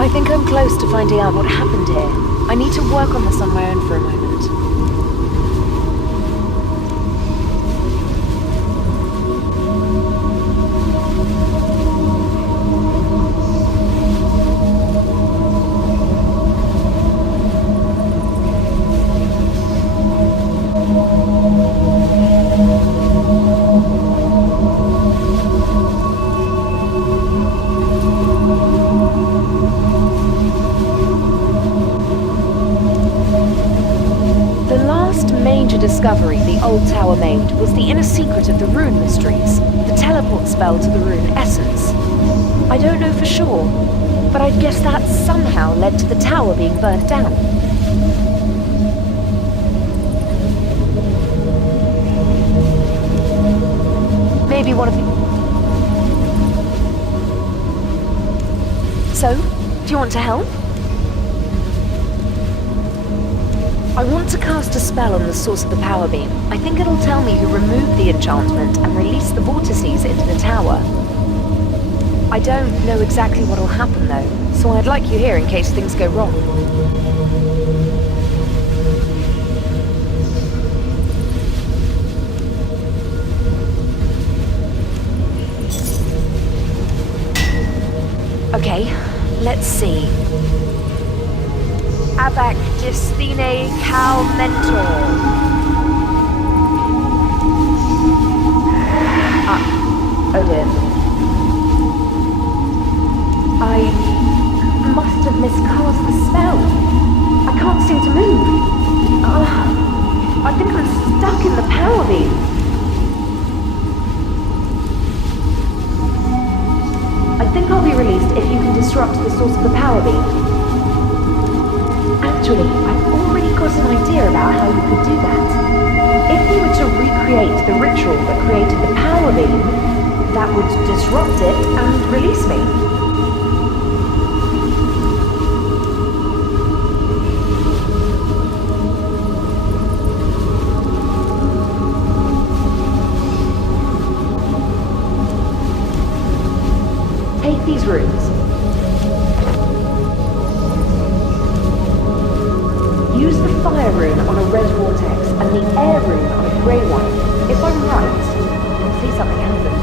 I think I'm close to finding out what happened here. I need to work on this on my own for a moment. Discovery the old tower made was the inner secret of the Rune mysteries, the teleport spell to the Rune essence. I don't know for sure, but I'd guess that somehow led to the tower being burnt down. Maybe one of the... So, do you want to help? I want to cast a spell on the source of the power beam. I think it'll tell me who removed the enchantment and released the vortices into the tower. I don't know exactly what'll happen though, so I'd like you here in case things go wrong. Okay, let's see. Abac Distine Cal Mentor. Oh dear. I must have miscast the spell. I can't seem to move. I think I'm stuck in the power beam. I think I'll be released if you can disrupt the source of the power beam. Actually, I've already got an idea about how you could do that. If you were to recreate the ritual that created the power beam, that would disrupt it and release me. Take these runes. Use the fire rune on a red vortex and the air rune on a grey one. If I'm right, I'll see something happen.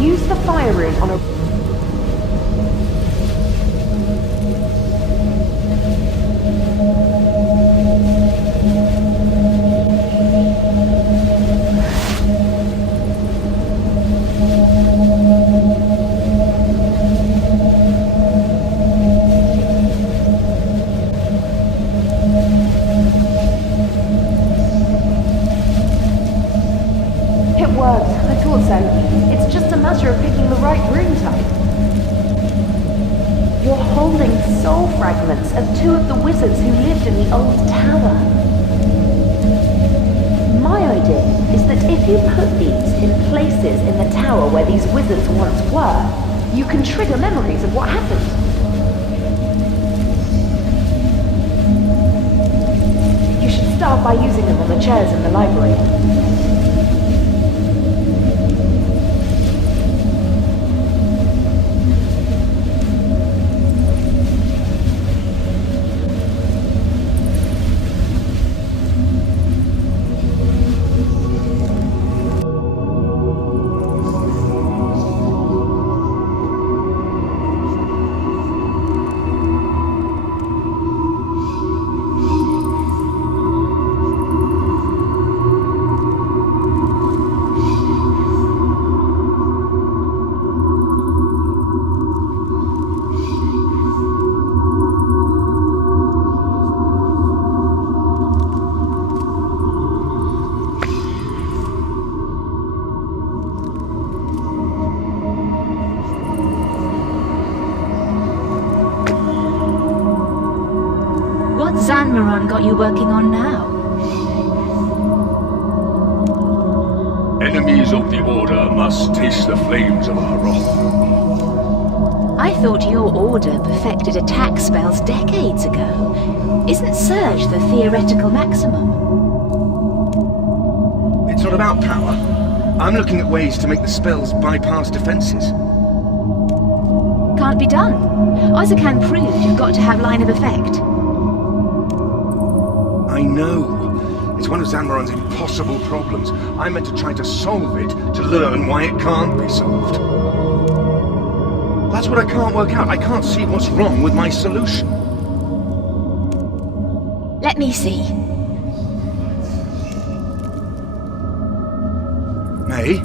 Use the fire rune on a... You're holding soul fragments of two of the wizards who lived in the old tower. My idea is that if you put these in places in the tower where these wizards once were, you can trigger memories of what happened. You should start by using them on the chairs in the library. Zanmaron got you working on now? Enemies of the Order must taste the flames of our wrath. I thought your order perfected attack spells decades ago. Isn't Surge the theoretical maximum? It's not about power. I'm looking at ways to make the spells bypass defenses. Can't be done. Ozarkan proved you've got to have line of effect. I know. It's one of Zanmaron's impossible problems. I'm meant to try to solve it to learn why it can't be solved. That's what I can't work out. I can't see what's wrong with my solution. Let me see. May?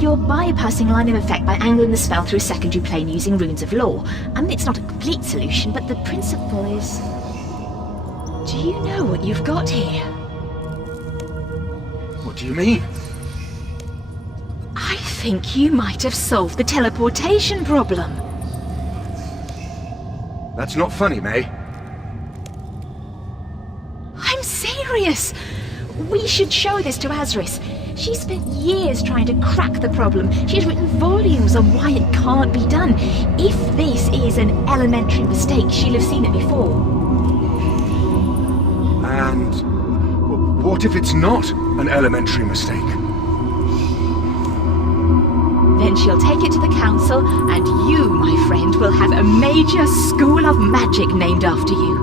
You're bypassing line of effect by angling the spell through a secondary plane using runes of law. I mean, it's not a complete solution, but the principle is... Do you know what you've got here? What do you mean? I think you might have solved the teleportation problem. That's not funny, May. I'm serious! We should show this to Azris. She's spent years trying to crack the problem. She's written volumes on why it can't be done. If this is an elementary mistake, she'll have seen it before. And what if it's not an elementary mistake? Then she'll take it to the council, and you, my friend, will have a major school of magic named after you.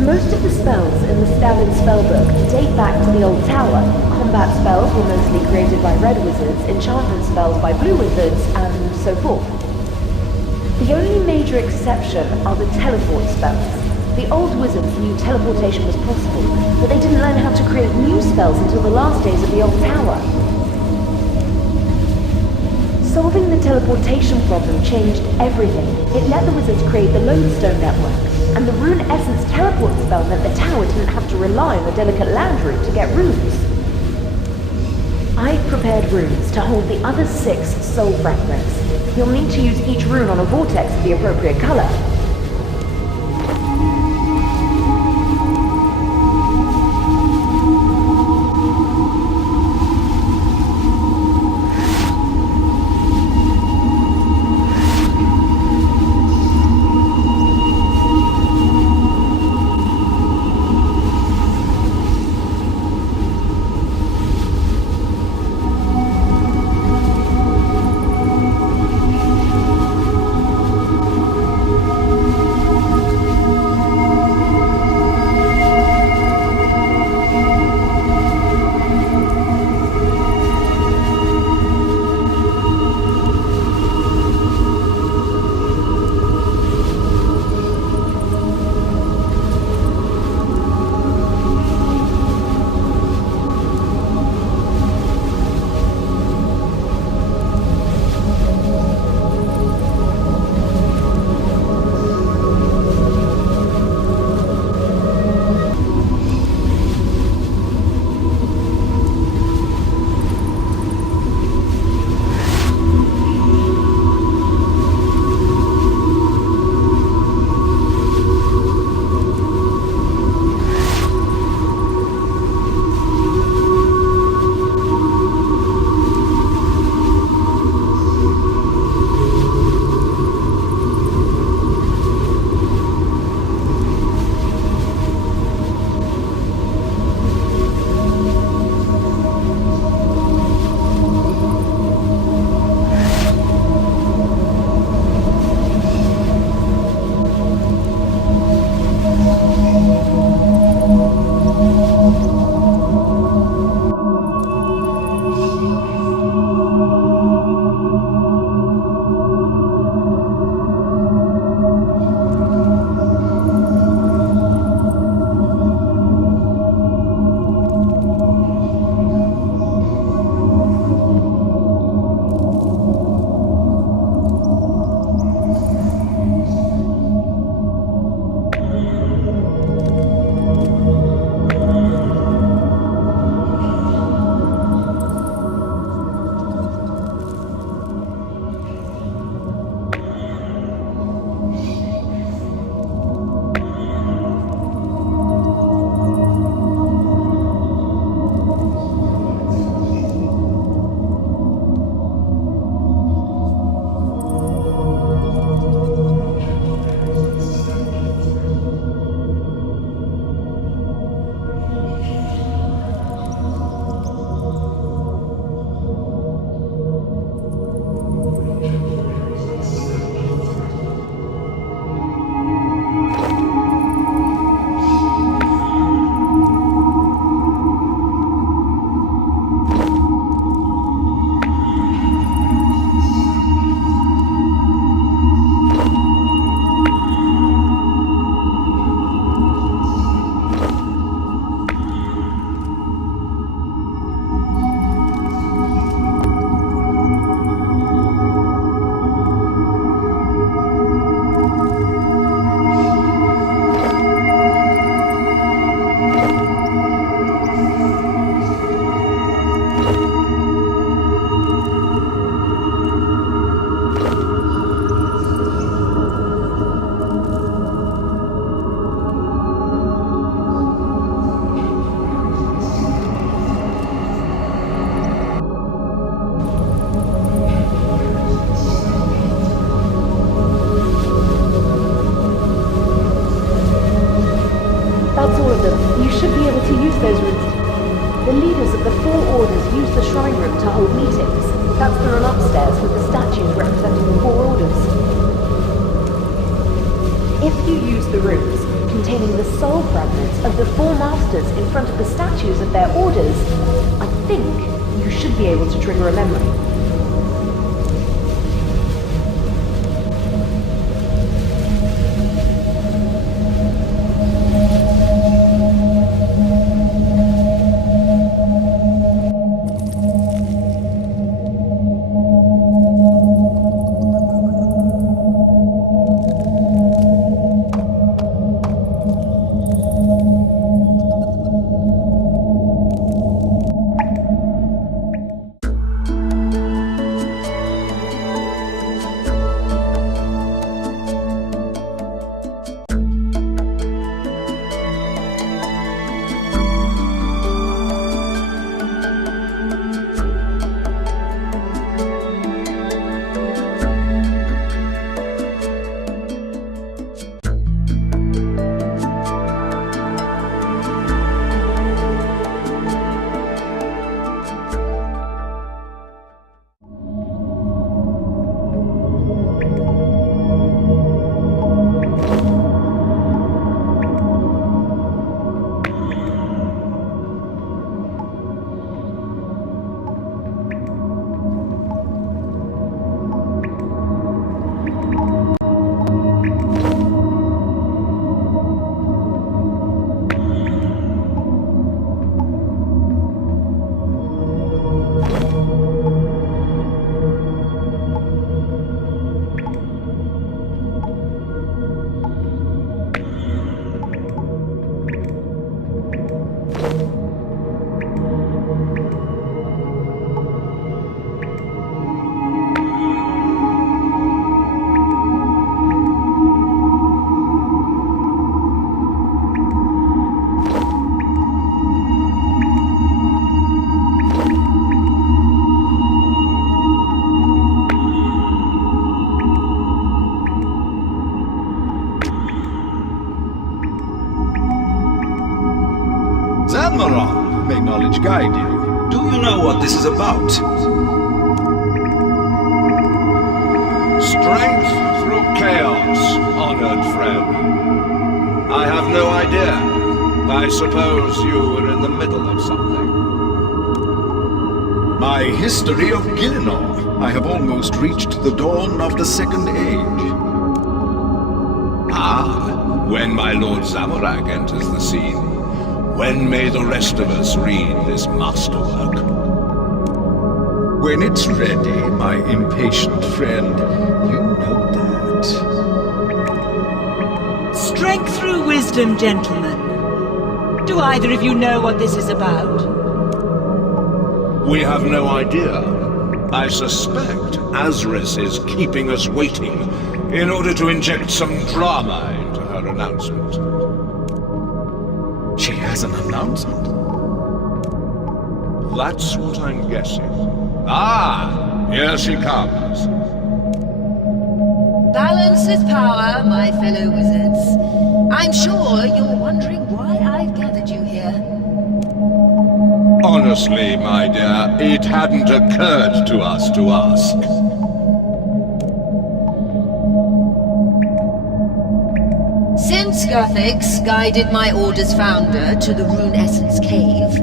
Most of the spells in the Standard Spellbook date back to the old tower. Combat spells were mostly created by red wizards, enchantment spells by blue wizards, and so forth. The only major exception are the teleport spells. The old wizards knew teleportation was possible, but they didn't learn how to create new spells until the last days of the old tower. Solving the teleportation problem changed everything. It let the wizards create the Lodestone Network, and the Rune Essence teleport spell meant the tower didn't have to rely on the delicate land route to get runes. I've prepared runes to hold the other 6 soul fragments. You'll need to use each rune on a vortex of the appropriate color. That's all of them. You should be able to use those rooms. The leaders of the 4 orders use the shrine room to hold meetings. That's the room upstairs with the statues representing the 4 orders. If you use the rooms containing the soul fragments of the 4 masters in front of the statues of their orders, I think you should be able to trigger a memory. May knowledge guide you. Do you know what this is about? Strength through chaos, honored friend. I have no idea. I suppose you were in the middle of something. My history of Gillinor. I have almost reached the dawn of the Second Age. Ah, when my Lord Zamorak enters the scene, when may the rest of us read this masterwork? When it's ready, my impatient friend. You know that. Strength through wisdom, gentlemen. Do either of you know what this is about? We have no idea. I suspect Azris is keeping us waiting in order to inject some drama into her announcement. She has an announcement. That's what I'm guessing. Ah, here she comes. Balance with power, my fellow wizards. I'm sure you're wondering why I've gathered you here. Honestly, my dear, it hadn't occurred to us to ask. Since Guthix guided my order's founder to the Rune Essence Cave,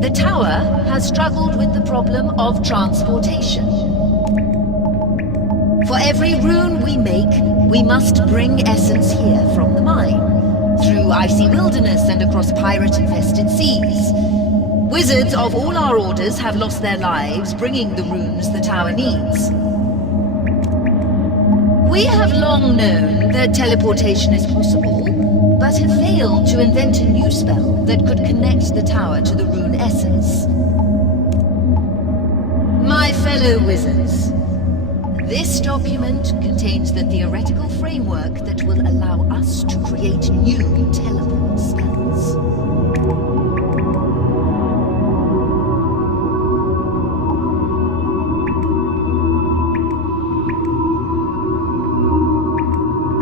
the tower has struggled with the problem of transportation. For every rune we make, we must bring essence here from the mine, through icy wilderness and across pirate-infested seas. Wizards of all our orders have lost their lives bringing the runes the tower needs. We have long known that teleportation is possible, but have failed to invent a new spell that could connect the tower to the rune essence. My fellow wizards, this document contains the theoretical framework that will allow us to create new teleport spells.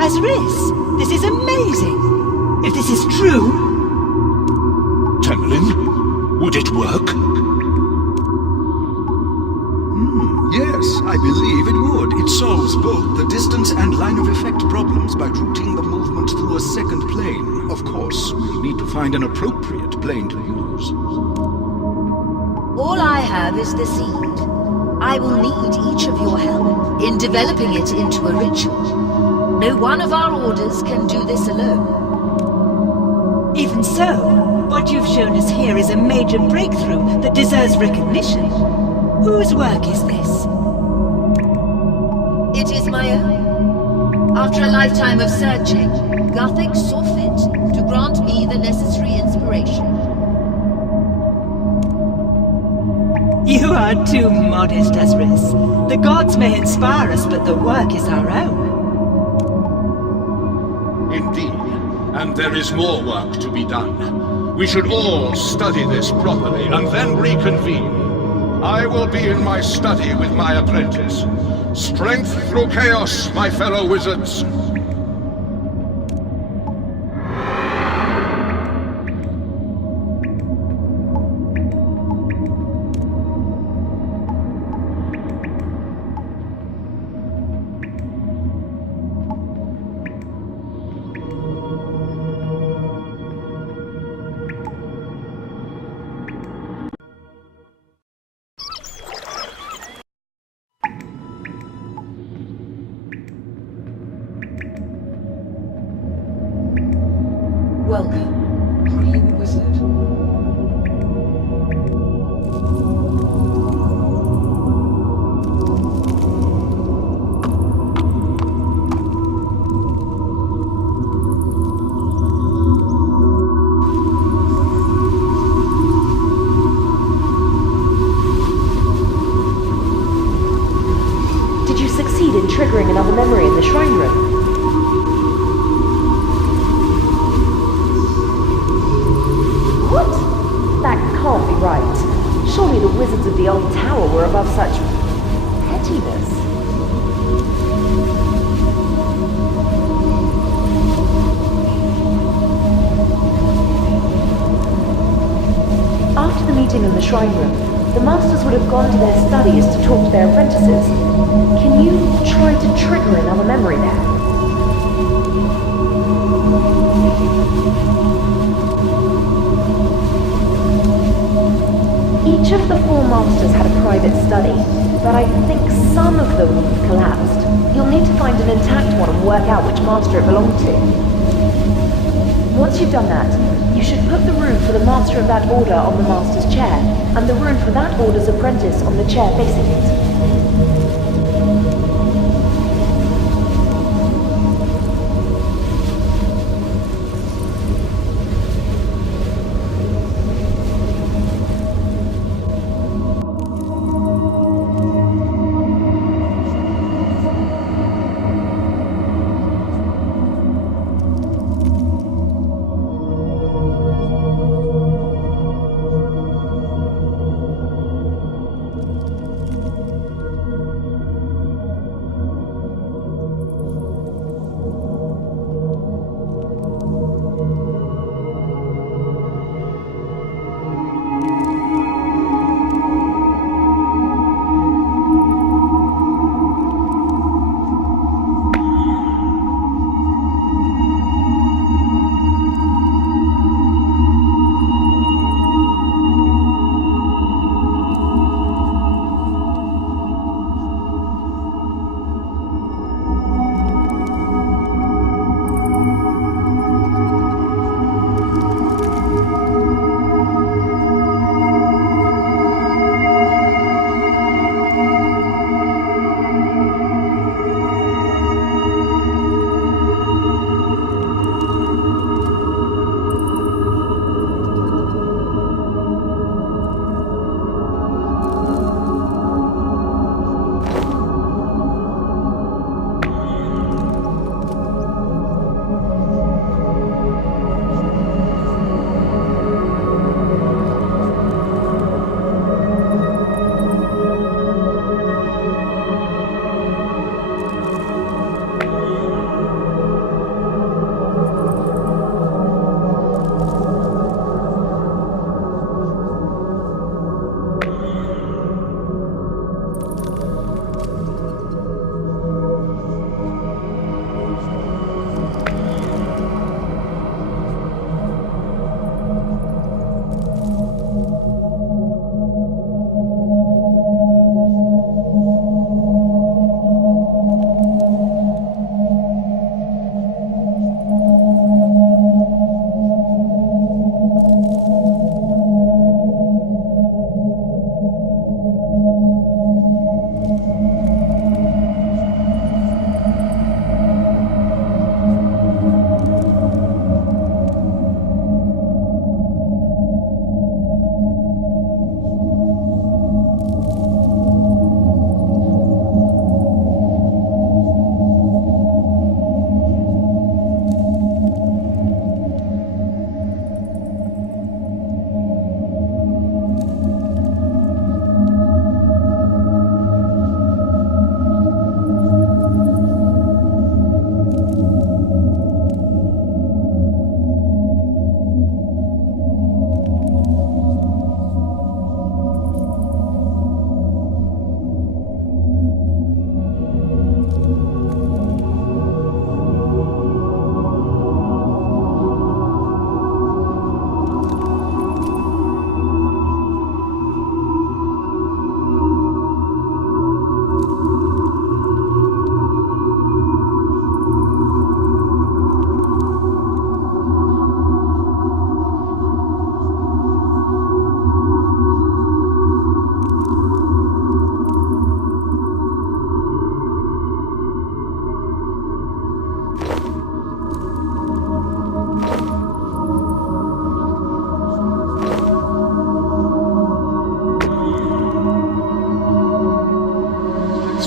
Azris, this is amazing! If this is true, Gremlin? Would it work? Yes, I believe it would. It solves both the distance and line of effect problems by routing the movement through a second plane. Of course, we'll need to find an appropriate plane to use. All I have is the seed. I will need each of your help in developing it into a ritual. No one of our orders can do this alone. Even so, what you've shown us here is a major breakthrough that deserves recognition. Whose work is this? It is my own. After a lifetime of searching, Gothic saw fit to grant me the necessary inspiration. You are too modest, Azris. The gods may inspire us, but the work is our own. Indeed. And there is more work to be done. We should all study this properly and then reconvene. I will be in my study with my apprentice. Strength through chaos, my fellow wizards. Welcome, Green Wizard. Did you succeed in triggering another memory in the shrine room? What? That can't be right. Surely the wizards of the old tower were above such pettiness. After the meeting in the shrine room, the masters would have gone to their studies to talk to their apprentices. Can you try to trigger another memory there? Each of the four masters had a private study, but I think some of them have collapsed. You'll need to find an intact one and work out which master it belonged to. Once you've done that, you should put the rune for the master of that order on the master's chair, and the rune for that order's apprentice on the chair facing it.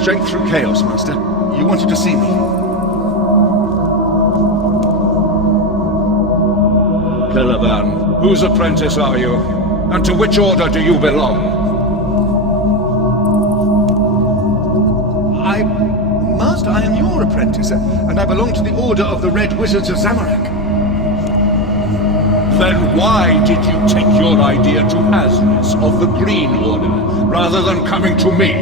Strength through chaos, Master. You wanted to see me. Caliban, whose apprentice are you? And to which order do you belong? Master, I am your apprentice, and I belong to the Order of the Red Wizards of Zamorak. Then why did you take your idea to Asris of the Green Order, rather than coming to me?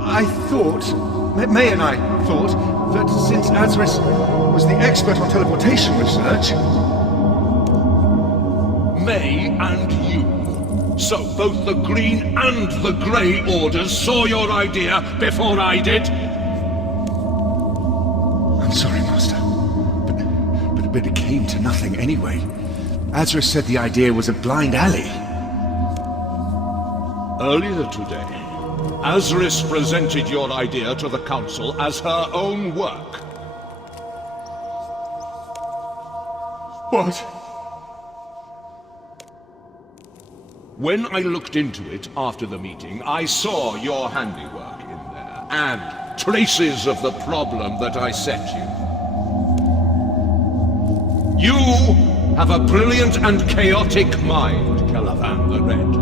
I thought, May and I thought, that since Asris was the expert on teleportation research... May and you. So both the Green and the Grey Orders saw your idea before I did? I'm sorry, Master. But it came to nothing anyway. Asris said the idea was a blind alley. Earlier today, Asris presented your idea to the Council as her own work. What? When I looked into it after the meeting, I saw your handiwork in there, and traces of the problem that I set you. You have a brilliant and chaotic mind, Caliban the Red.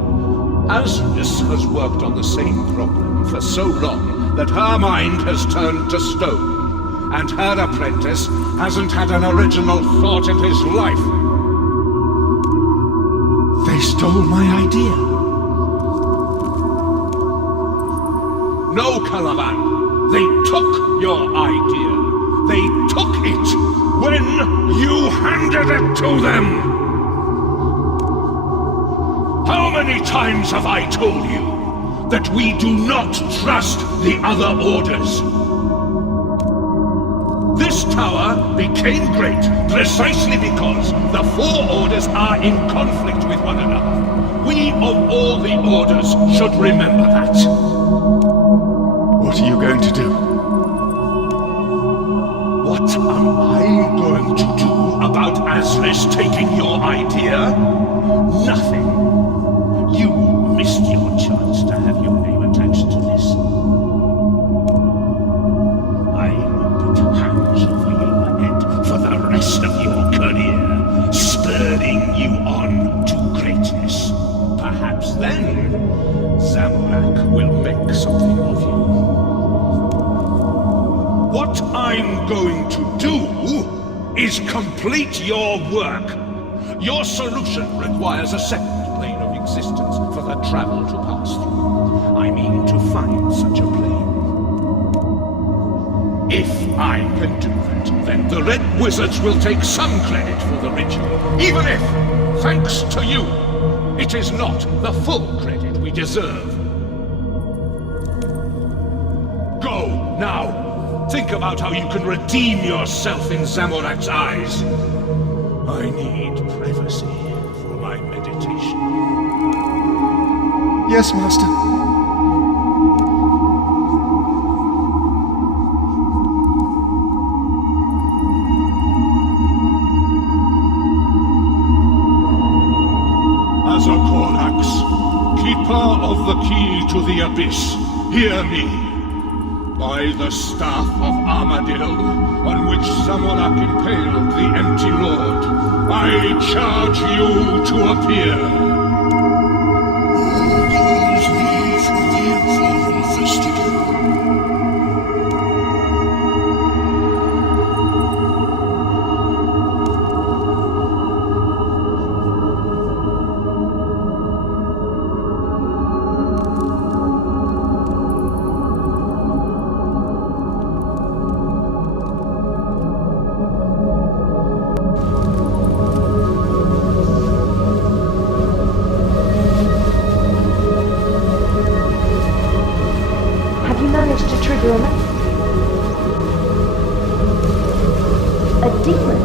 Asris has worked on the same problem for so long that her mind has turned to stone, and her apprentice hasn't had an original thought in his life. They stole my idea. No, Caliban. They took your idea. They took it when you handed it to them. How many times have I told you that we do not trust the other orders? This tower became great precisely because the four orders are in conflict with one another. We of all the orders should remember that. What are you going to do? What am I going to do about Asris taking your idea? Nothing. You missed your chance to have your name attached to this. I will put hands over your head for the rest of your career, spurring you on to greatness. Perhaps then, Zamorak will make something of you. What I'm going to do is complete your work. Your solution requires a second plane of existence for the travel to pass through. I mean to find such a plane. If I can do that, then the Red Wizards will take some credit for the ritual, even if, thanks to you, it is not the full credit we deserve. Go, now! Think about how you can redeem yourself in Zamorak's eyes. I need privacy for my meditation. Yes, Master. Azakorax, keeper of the key to the abyss, hear me. By the staff of Armadil, on which Zamorak impaled the empty lord, I charge you to appear. Calls me from the infernal vestibule. A demon?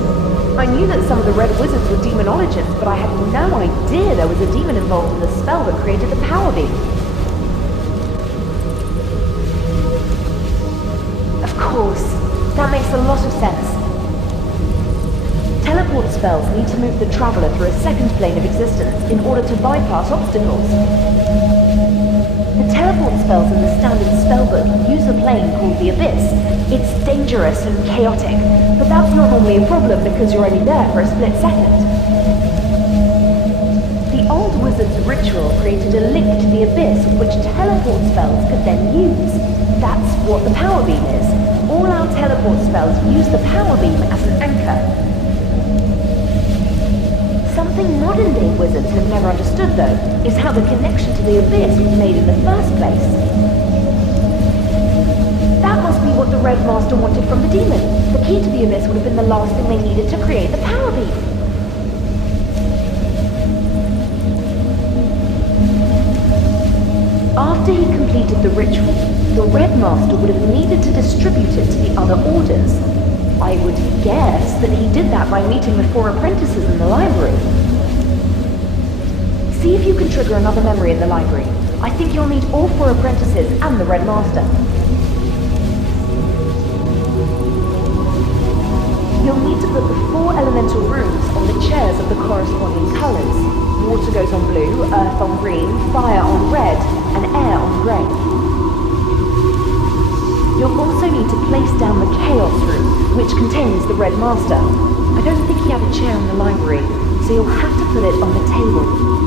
I knew that some of the Red Wizards were demonologists, but I had no idea there was a demon involved in the spell that created the power beam. Of course. That makes a lot of sense. Teleport spells need to move the Traveler through a second plane of existence in order to bypass obstacles. The teleport teleport spells in the standard spellbook use a plane called the Abyss. It's dangerous and chaotic, but that's not normally a problem because you're only there for a split second. The old wizard's ritual created a link to the Abyss which teleport spells could then use. That's what the power beam is. All our teleport spells use the power beam as an anchor. Something modern-day wizards have never understood, though, is how the connection to the Abyss was made in the first place. That must be what the Red Master wanted from the demon. The key to the Abyss would have been the last thing they needed to create the power beam. After he completed the ritual, the Red Master would have needed to distribute it to the other orders. I would guess that he did that by meeting the 4 apprentices in the library. See if you can trigger another memory in the library. I think you'll need all 4 apprentices and the Red Master. You'll need to put the 4 elemental runes on the chairs of the corresponding colors. Water goes on blue, earth on green, fire on red, and air on grey. You'll also need to place down the Chaos Rune, which contains the Red Master. I don't think he had a chair in the library, so you'll have to put it on the table.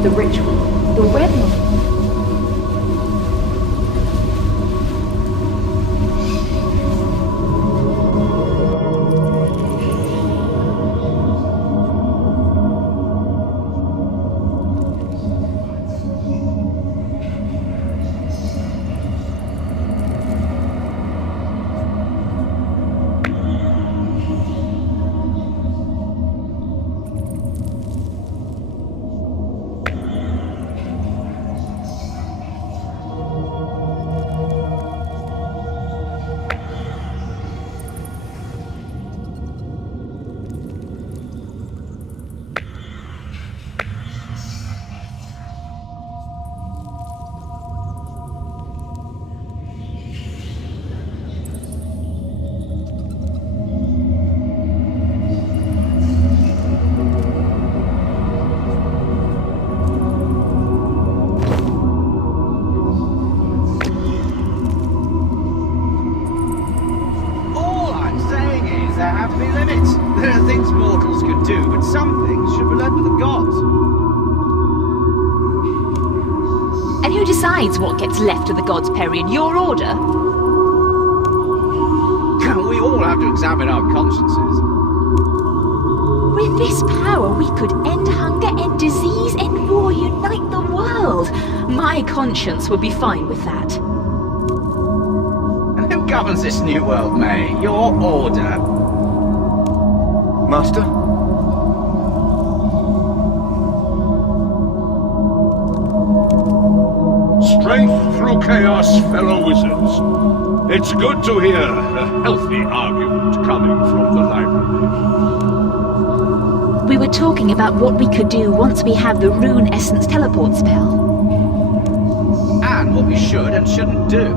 The ritual, the Red what gets left to the gods, Perry, in your order? We all have to examine our consciences. With this power, we could end hunger, end disease, end war, unite the world. My conscience would be fine with that. And who governs this new world, May? Your order? Master? Strength through chaos, fellow wizards. It's good to hear a healthy argument coming from the library. We were talking about what we could do once we have the Rune Essence teleport spell. And what we should and shouldn't do.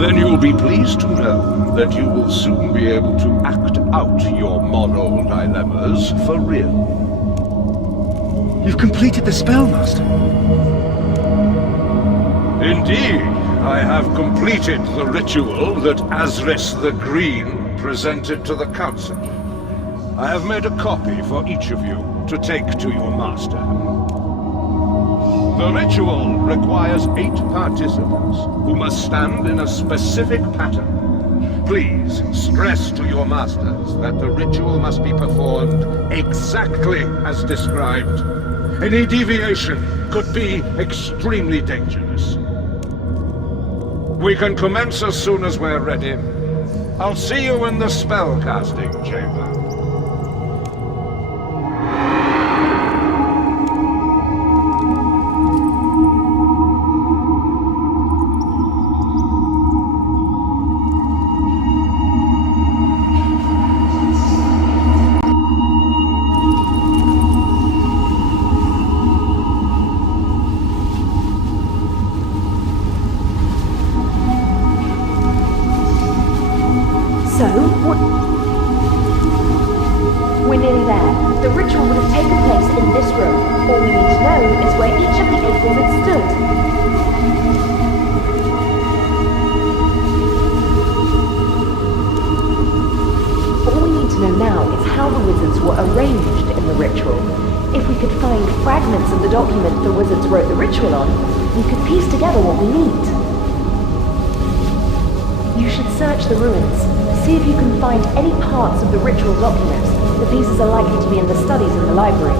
Then you'll be pleased to know that you will soon be able to act out your moral dilemmas for real. You've completed the spell, Master. Indeed, I have completed the ritual that Azris the Green presented to the Council. I have made a copy for each of you to take to your master. The ritual requires 8 participants who must stand in a specific pattern. Please stress to your masters that the ritual must be performed exactly as described. Any deviation could be extremely dangerous. We can commence as soon as we're ready. I'll see you in the spellcasting chamber. So, what... We're nearly there. The ritual would have taken place in this room. All we need to know is where each of the 8 wizards stood. All we need to know now is how the wizards were arranged in the ritual. If we could find fragments of the document the wizards wrote the ritual on, we could piece together what we need. You should search the ruins. See if you can find any parts of the ritual documents. The pieces are likely to be in the studies in the library.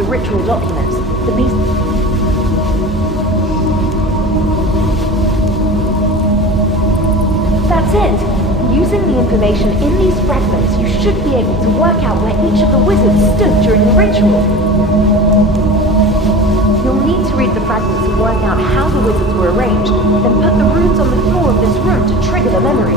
the ritual documents. The piece... That's it! Using the information in these fragments, you should be able to work out where each of the wizards stood during the ritual. You'll need to read the fragments and work out how the wizards were arranged, then put the runes on the floor of this room to trigger the memory.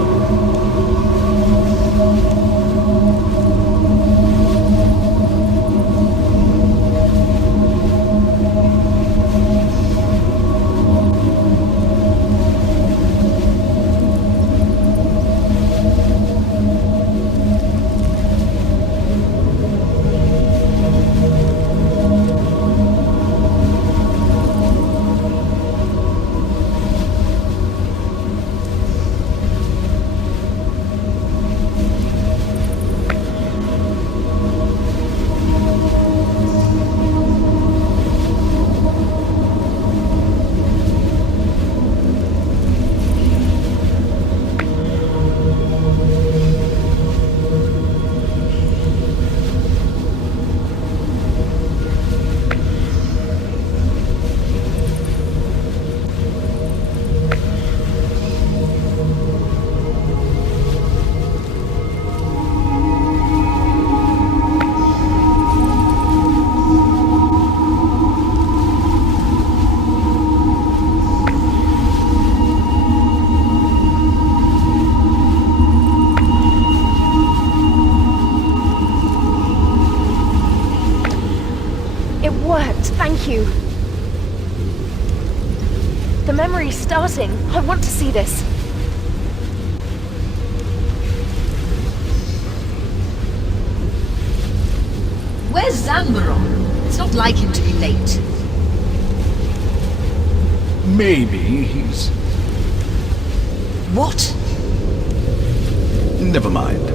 Thank you. The memory's starting. I want to see this. Where's Zanmaron? It's not like him to be late. Maybe he's... What? Never mind.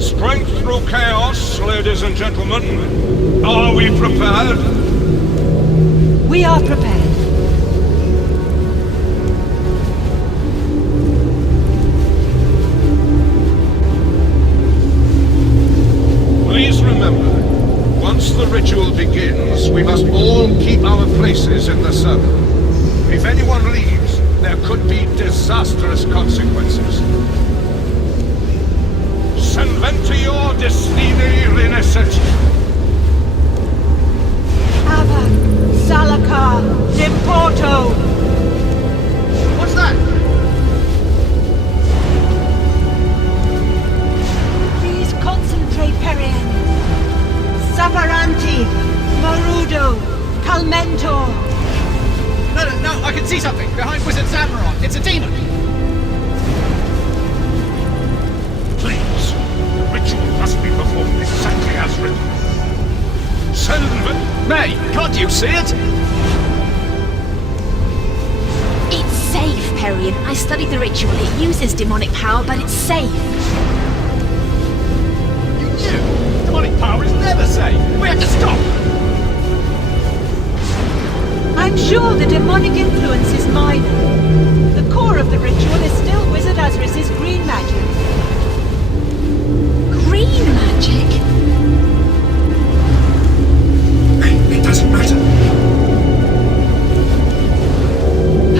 Strength through chaos, ladies and gentlemen. Are we prepared? We are prepared. Please remember, once the ritual begins, we must all keep our places in the circle. If anyone leaves, there could be disastrous consequences. Senventior destini renescet. Ava, Salakar, Nimporto. What's that? Please concentrate, Perian. Saparanti, Marudo, Calmentor. No, I can see something behind Wizard Zamoron. It's a demon. Please, the ritual must be performed exactly as written. May, can't you see it? It's safe, Perian. I studied the ritual. It uses demonic power, but it's safe. You knew. Demonic power is never safe. We have to stop. I'm sure the demonic influence is minor. The core of the ritual is still Wizard Azris's green magic. Green magic? It doesn't matter.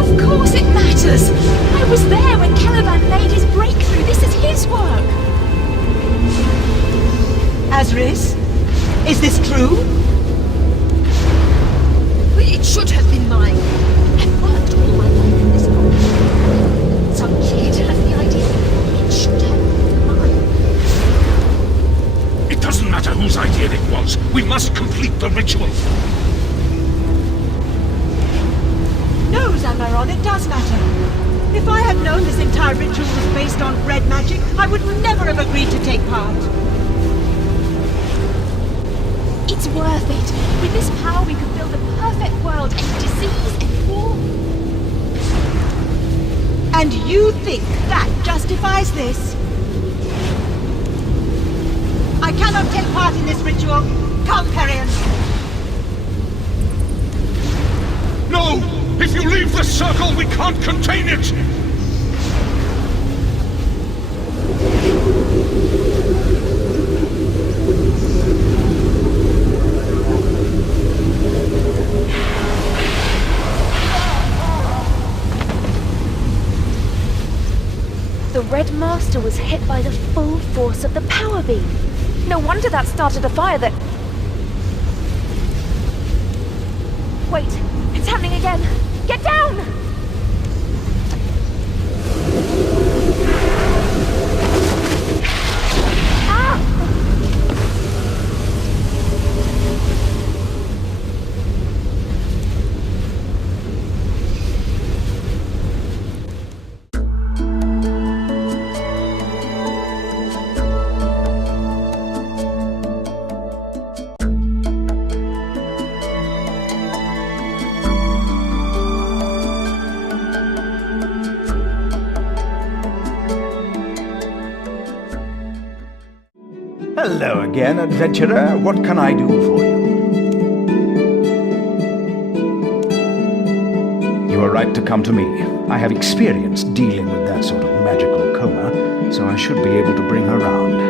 Of course it matters! I was there when Caliban made his breakthrough. This is his work. Azris, is this true? It should have been mine. I've worked all my life in this world. Some kid has the idea. It should have been mine. It doesn't matter whose idea it was. We must complete the ritual. No, Zanmaron, it does matter. If I had known this entire ritual was based on red magic, I would never have agreed to take part. It's worth it. With this power, we could build a perfect world, end disease and war. And you think that justifies this? I cannot take part in this ritual. Come, Perian. No! If you leave the circle, we can't contain it! Red Master was hit by the full force of the power beam. No wonder that started a fire that... Wait, it's happening again! Get down! Hello again, adventurer. What can I do for you? You are right to come to me. I have experience dealing with that sort of magical coma, so I should be able to bring her round.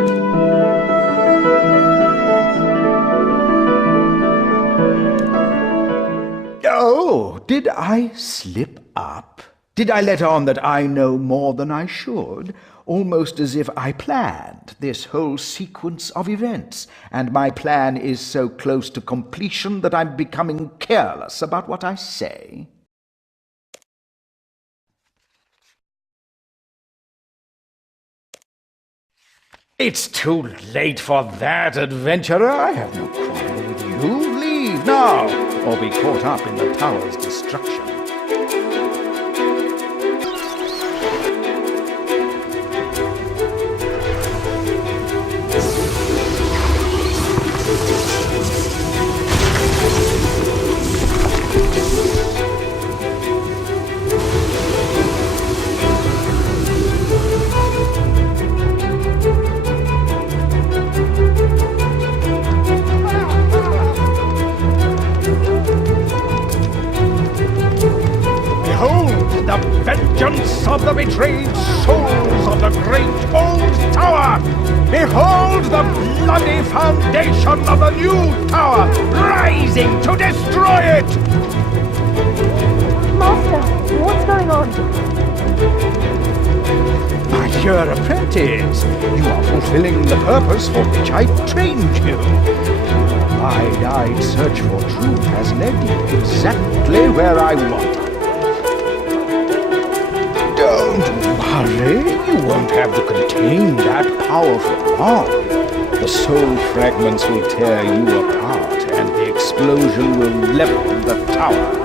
Oh, did I slip up? Did I let on that I know more than I should? Almost as if I planned this whole sequence of events, and my plan is so close to completion that I'm becoming careless about what I say. It's too late for that, adventurer. I have no quarrel with you. Leave now, or be caught up in the tower's destruction. Vengeance of the betrayed souls of the great old tower! Behold the bloody foundation of the new tower, rising to destroy it! Master, what's going on? My dear apprentice, you are fulfilling the purpose for which I trained you. Your wide-eyed search for truth has led you exactly where I want. Don't worry, you won't have to contain that power for long. The soul fragments will tear you apart, and the explosion will level the tower.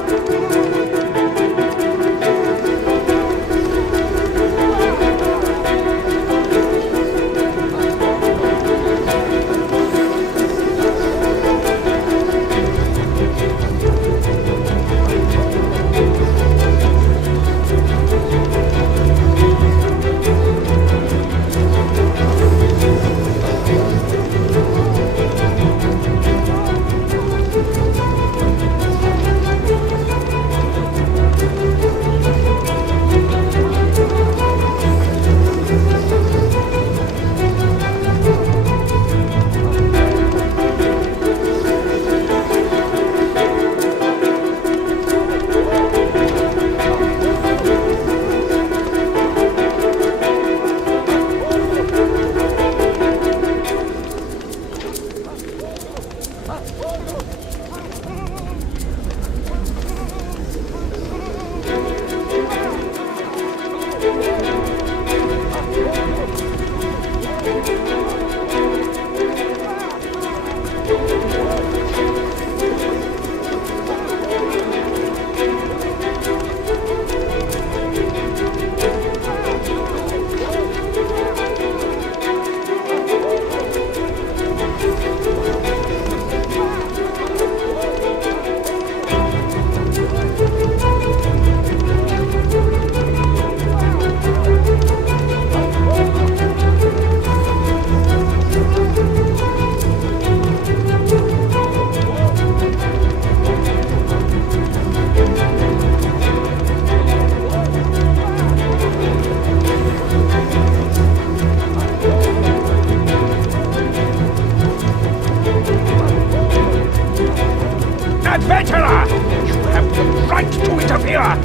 Adventurer! You have the right to interfere!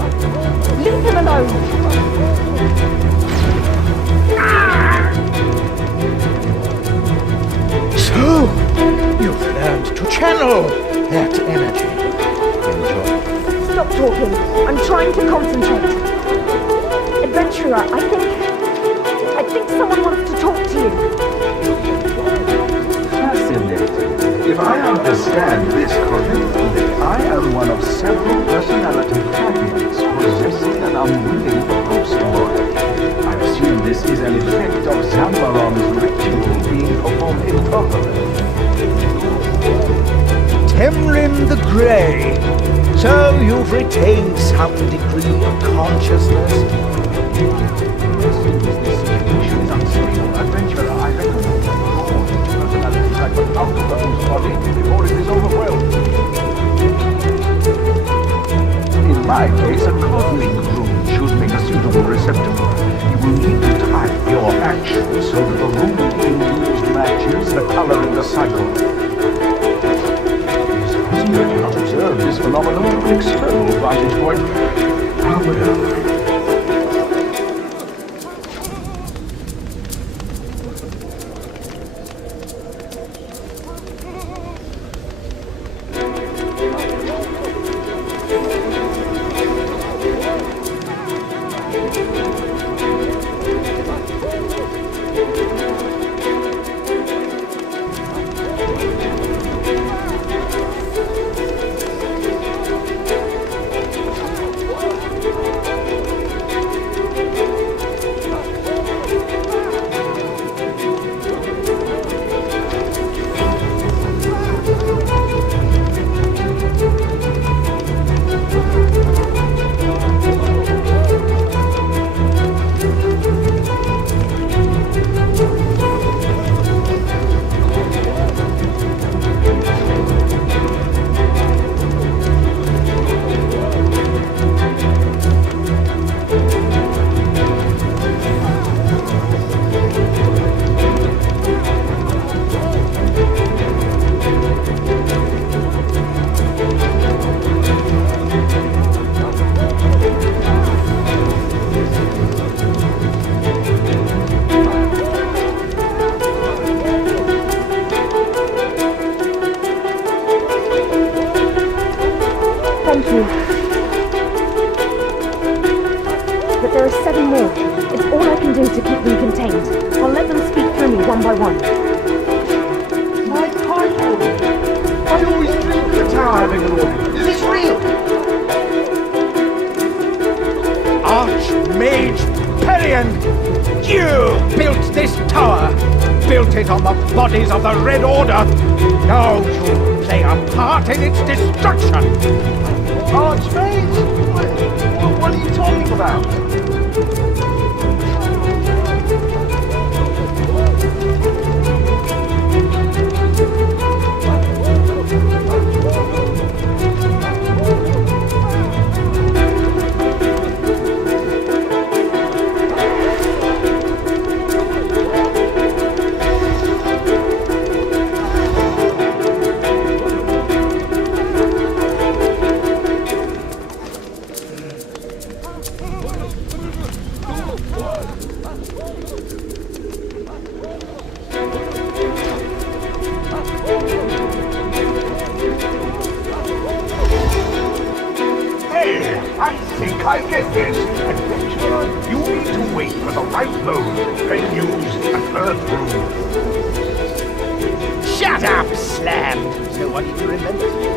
Leave him alone! So, you've learned to channel that energy. Enjoy. Stop talking. I'm trying to concentrate. Adventurer, I think someone wants to talk to you. Fascinating. If I understand this correctly, I am one of several personality fragments possessing an unwilling host body. I assume this is an effect of Zambaron's ritual being performed improperly. Temrin the Grey. So you've retained some degree of consciousness. This situation is unstable. Adventurer, I recommend that you draw personality fragment out of the host body before it is overwhelmed. In my case, a cosmic rune should make a suitable receptacle. You will need to time your actions so that the rune being used matches the color in the cycle. It is possible you cannot observe this phenomenon from an external vantage point. However, Thank you. But there are 7 more. It's all I can do to keep them contained. I'll let them speak through me one by one. my pineapple! I always drink the tower having an audience. Is this real? Archmage Perian! You built this tower! Built it on the bodies of the Red Order! Now you play a part in its destruction! Archmage? What are you talking about? I think I get this. Adventurer, you need to wait for the right mode, then use the third rule. Shut up, Slam! No one even remembers me.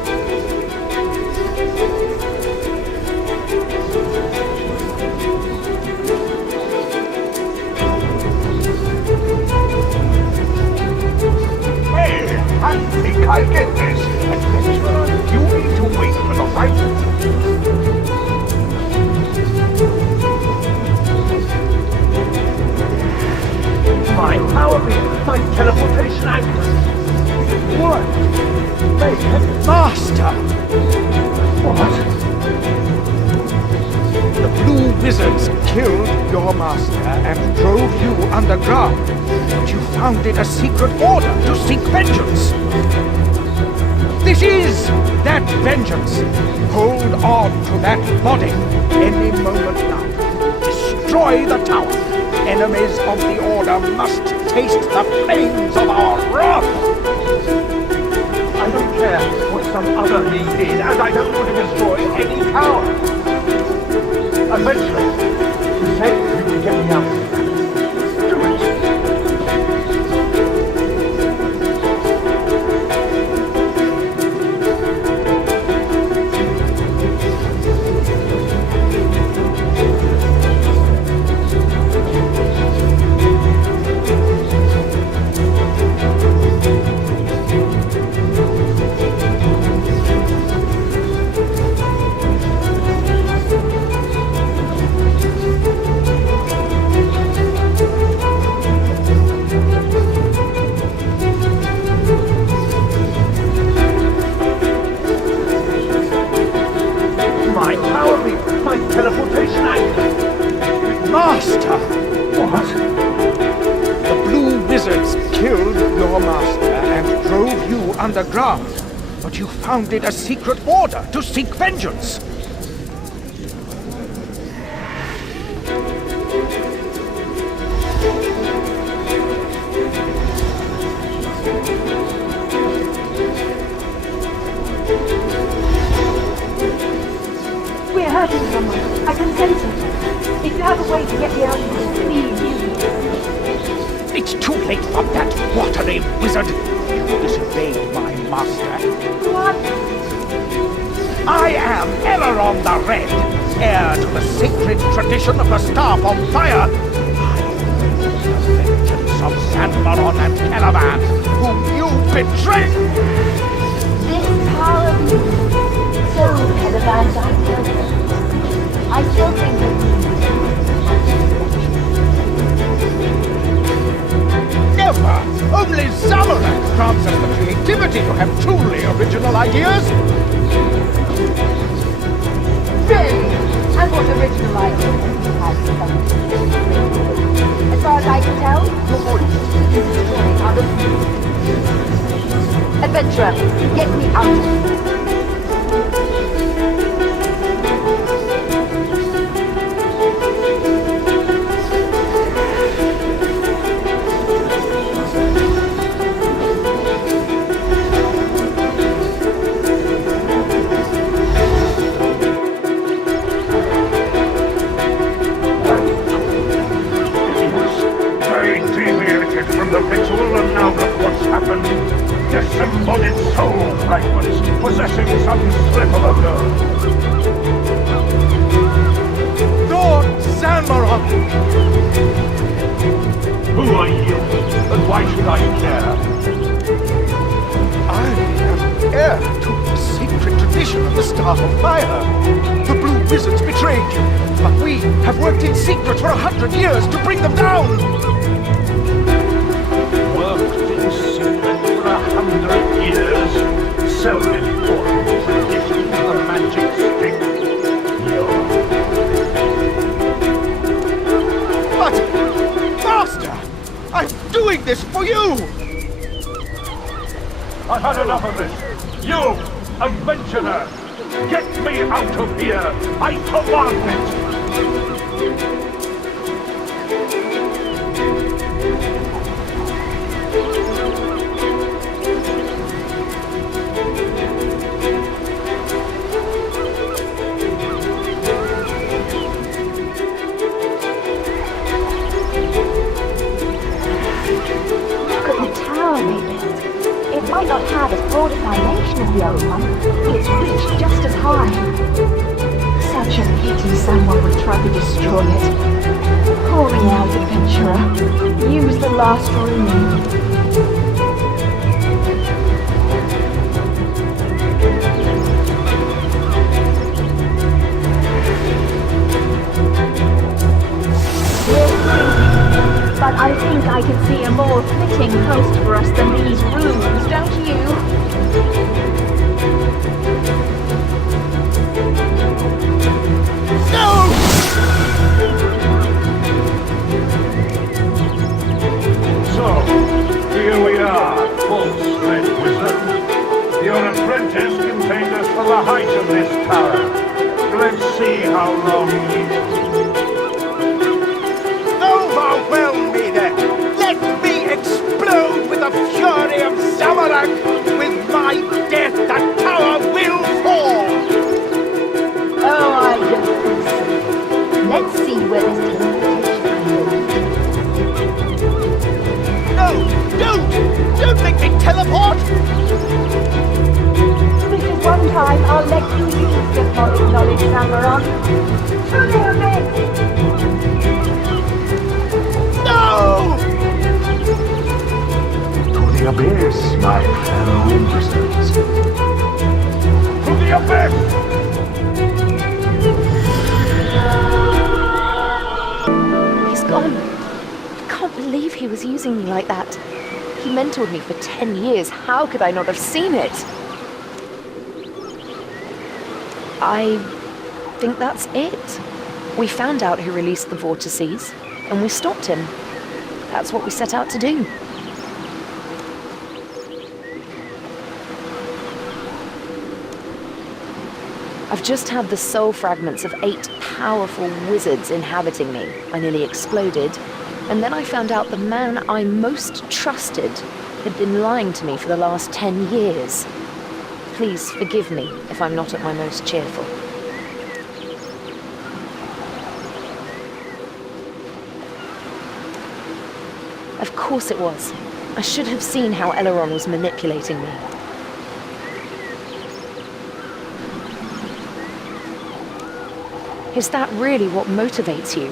Hey, I think I get this. Adventurer, you need to wait for the right mode. My power beam, my teleportation anchors. What? Master! What? The Blue Wizards killed your master and drove you underground. But you founded a secret order to seek vengeance. This is that vengeance. Hold on to that body any moment now. Destroy the tower. enemies of the Order must taste the flames of our wrath! I don't care what some other me did, and I don't want to destroy any power! Adventurer, you said you would get me out. Do it! Master! What? The blue wizards killed your master and drove you underground. But you founded a secret order to seek vengeance. We're hurting someone. I can sense it. If you have a way to get me out of this, please use it. It's too late for that, watery wizard. You disobeyed my master. What? I am Eleron the Red, heir to the sacred tradition of the Staff of Fire. I will the vengeance of Sanmaron and Calavan, whom you betrayed. This power being so Calavan's ideal. I still think that Never! Only Zamorak grants us the creativity to have truly original ideas! Really? And what original idea has As far as I can tell, your voice is destroying other people. Adventurer, get me out of here. From the ritual, and now look what's happened. Disembodied soul fragments possessing some slip of a girl. Lord Sanmaron! Who are you, and why should I care? I am heir to the sacred tradition of the Staff of Fire. The Blue Wizards betrayed you, but we have worked in secret for 100 years to bring them down! For 100 years, self-important tradition of the magic stick. But, Master, I'm doing this for you! I've had enough of this. You, adventurer, get me out of here! I command it! It might not have as broad a foundation as the old one, its reach just as high. Such a pity someone would try to destroy it. Pour me out, adventurer. Use the last rune. But I think I can see a more fitting host for us than these runes, don't you? No! So, here we are, false red wizard. Your apprentice contained us for the height of this tower. Let's see how long he... No vow I'll let you use the polyp knowledge, Amaron. To the abyss! No! To the abyss, my fellow wizards. To the abyss! He's gone. I can't believe he was using me like that. He mentored me for 10 years. How could I not have seen it? I think that's it. We found out who released the vortices, and we stopped him. That's what we set out to do. I've just had the soul fragments of 8 powerful wizards inhabiting me. I nearly exploded, and then I found out the man I most trusted had been lying to me for the last 10 years. Please forgive me if I'm not at my most cheerful. Of course it was. I should have seen how Eleron was manipulating me. Is that really what motivates you?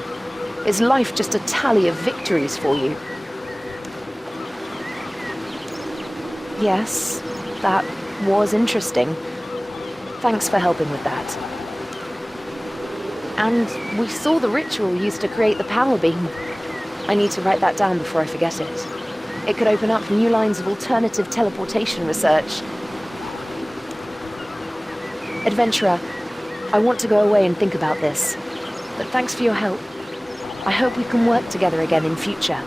Is life just a tally of victories for you? Yes, that was interesting. Thanks for helping with that. And we saw the ritual used to create the power beam. I need to write that down before I forget it. It could open up new lines of alternative teleportation research. Adventurer, I want to go away and think about this. But thanks for your help. I hope we can work together again in future.